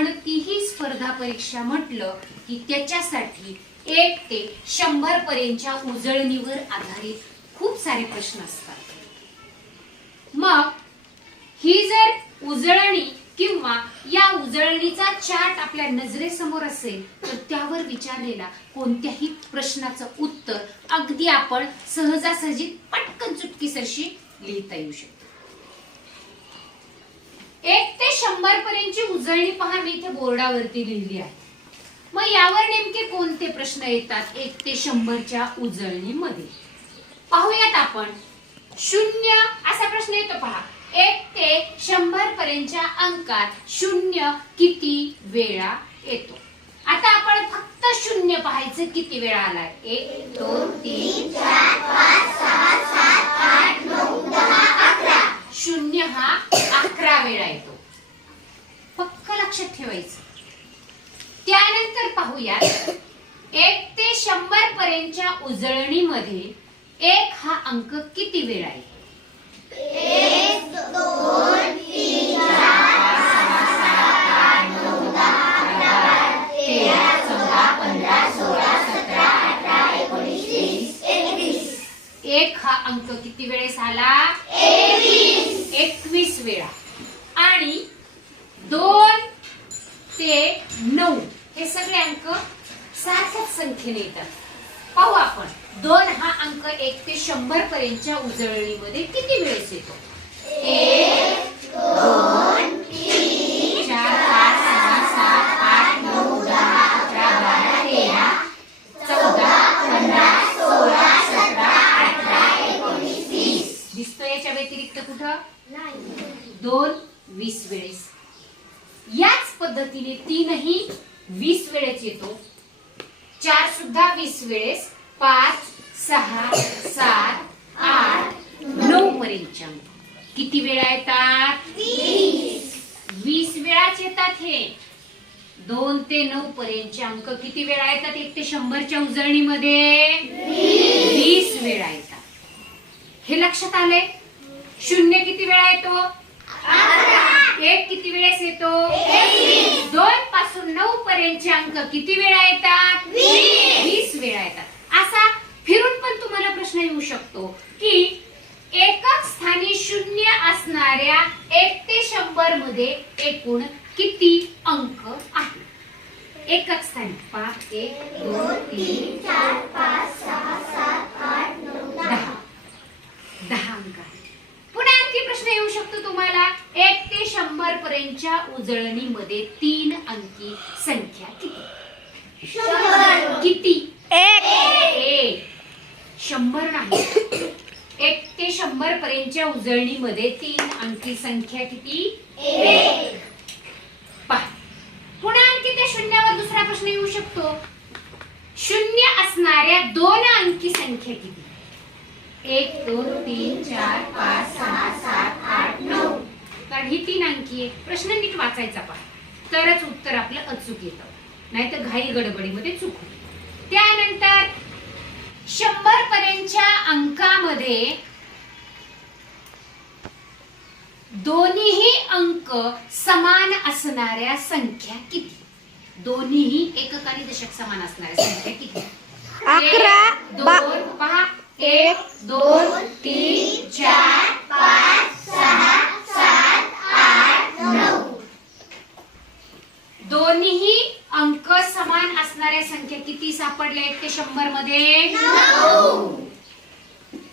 कोणतीही स्पर्धा परीक्षा म्हटलं की त्याच्यासाठी एक ते शंभर पर्यंतच्या उजळणीवर आधारित खूप सारे प्रश्न असतात. मग ही जर उजळणी किंवा या उजळणीचा चार्ट आपल्या नजरेसमोर असेल तर त्यावर विचारलेला कोणत्याही प्रश्नाचं उत्तर अगदी आपण सहजासहजी पटकन चुटकीसरशी लिहिता येऊ शकतो. एक ते शंभर पर्यंतची उजळणी पहा मी इथे बोर्डावरती लिहिली आहे. मग यावर नेमके कोणते प्रश्न येतात? एक ते शंभरच्या उजळणीमध्ये. पाहूयात आपण. शून्य असा प्रश्न येतो पहा. एक ते शंभर पर्यंतच्या अंकात शून्य किती वेळा येतो? आता आपण फक्त शून्य पाहायचं किती वेळा आलाय? एक दोन तीन चार पाच सहा सात आठ नऊ दहा शून्य हा अकरा वेळा येतो. पक्क लक्षात ठेवायचं. त्यानंतर पाहूयात एक ते शंभर पर्यंतच्या उजळणीमध्ये एक हा अंक किती वेळा आहे? एक हा अंक किती वेळेस आला? एकवीस वेळा. आणि दोन ते नऊ हे सगळे अंक सारख्याच संख्येने येतात. पाहू आपण दोन हा अंक एक ते शंभर पर्यंतच्या उजळणीमध्ये किती वेळेस येतो? व्यतिरिक्त कुठं? दोन वीस वेळेस. याच पद्धतीने तीनही वीस वेळेस येतो. चार सुद्धा वीस वेळेस. पाच सहा सात आठ नऊ पर्यंतचे अंक किती वेळा येतात? वीस वेळाच येतात हे. दोन ते नऊ पर्यंतचे अंक किती वेळा येतात? एक ते शंभरच्या उजळणीमध्ये वीस. वेळा येतात. हे लक्षात आले शून्य किती वेळा येतो? एक किती वेळेस येतो? दोन पासून नऊ पर्यंतचे अंक किती वेळा येतात? वीस वेळा येतात. असा फिरून पण तुम्हाला प्रश्न येऊ शकतो की एकक स्थानी शून्य असणाऱ्या एक ते शंभरमध्ये एकूण किती अंक आहे एकक स्थानी. पाच एक दोन तीन चार पाच सहा सात आठ नऊ दहा दहा अंक आहे पुन्हा आणखी प्रश्न येऊ शकतो तुम्हाला एक ते शंभर पर्यंतच्या उजळणीमध्ये तीन अंकी संख्या किती? किती? एक. शंभर नाही. एक ते शंभर पर्यंतच्या उजळणीमध्ये तीन अंकी संख्या किती? पहा. पुन्हा आणखी त्या शून्यावर दुसरा प्रश्न येऊ शकतो. शून्य असणाऱ्या दोन अंकी संख्या किती? एक दोन तीन चार पाच सहा सात कारण ही तीन अंकी आहे. प्रश्न नीट वाचायचा पहा. तरच उत्तर आपलं अचूक येतं. नाहीतर घाई गडबडीमध्ये चूक. त्यानंतर शंभर पर्यंतच्या अंकामध्ये दोन्हीही अंक समान असणाऱ्या संख्या किती? दोन्हीही एकक आणि दशक समान असणाऱ्या संख्या किती? अकरा, दोन पहा. एक दोन तीन चार पाच सहा सात आठ नऊ दोन्हीही अंक समान असणाऱ्या संख्या किती सापडल्या एक ते शंभरमध्ये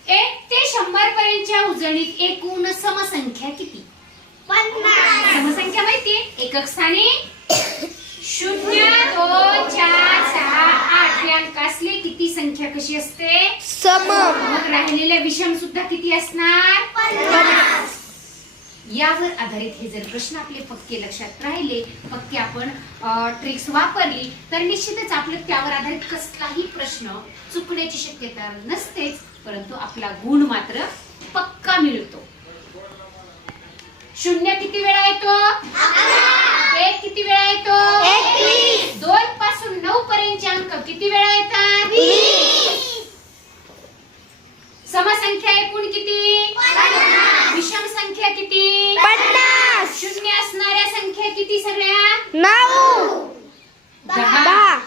एक ते शंभर पर्यंतच्या उजळणीत एकूण समसंख्या किती? समसंख्या माहितीये एकक स्थानी शून्य दोन चार सहा आठ. हे अंक असले किती संख्या कशी असते? सम. मग राहिलेल्या विषम सुद्धा किती असणार? यावर आधारित हे जर प्रश्न आपले पक्के लक्षात राहिले पक्के आपण ट्रिक्स वापरली तर निश्चितच आपलं त्यावर आधारित कसलाही प्रश्न चुकण्याची शक्यता नसतेच परंतु आपला गुण मात्र पक्का मिळतो. शून्य किती वेळा येतो? एक किती वेळा येतो. दोन पासून नऊ पर्यंतचे अंक किती वेळा येतात समसंख्या एकूण किती विषम संख्या किती पन्नास शून्य असणाऱ्या संख्या किती सगळ्या नऊ दहा दहा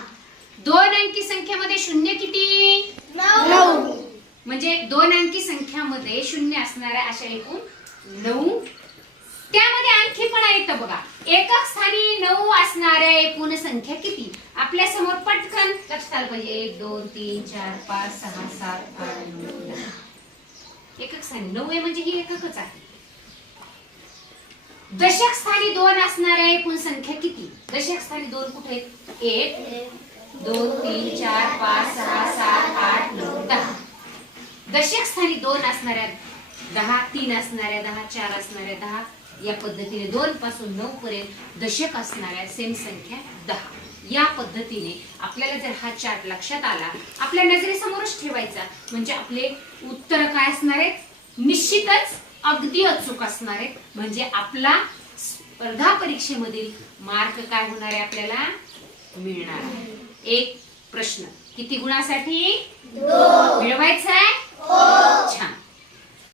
दोन अंकी संख्येमध्ये शून्य किती नऊ म्हणजे दोन अंकी मध्ये शून्य असणाऱ्या अशा एकूण नऊ. त्यामध्ये आणखी पण आहेत बघा. एकक स्थानी नऊ असणाऱ्या एकूण संख्या किती? आपल्यासमोर पटकन लक्षात आलं पाहिजे. एक दोन तीन चार पाच सहा सात आठ नऊ दहा. एकक स्थानी नऊ आहे म्हणजे ही एककच आहे. दशक स्थानी दोन असणाऱ्या एकूण संख्या किती? दशक स्थानी दोन कुठे आहेत? एक दोन तीन चार पाच सहा सात आठ नऊ दहा दशक स्थानी दोन असणाऱ्या दहा तीन असणाऱ्या दहा चार असणाऱ्या दहा या पद्धतीने दोन पासून नऊ पर्यंत दशक असणाऱ्या सेम संख्या दहा. या पद्धतीने आपल्याला जर हा चार्ट लक्षात आला आपल्या नजरेसमोरच ठेवायचा म्हणजे आपले उत्तर काय असणार आहेत? निश्चितच अगदी अचूक असणार आहेत. म्हणजे आपला स्पर्धा परीक्षेमधील मार्क काय होणार आहे आपल्याला? मिळणार आहे. एक प्रश्न. किती गुणासाठी? 工。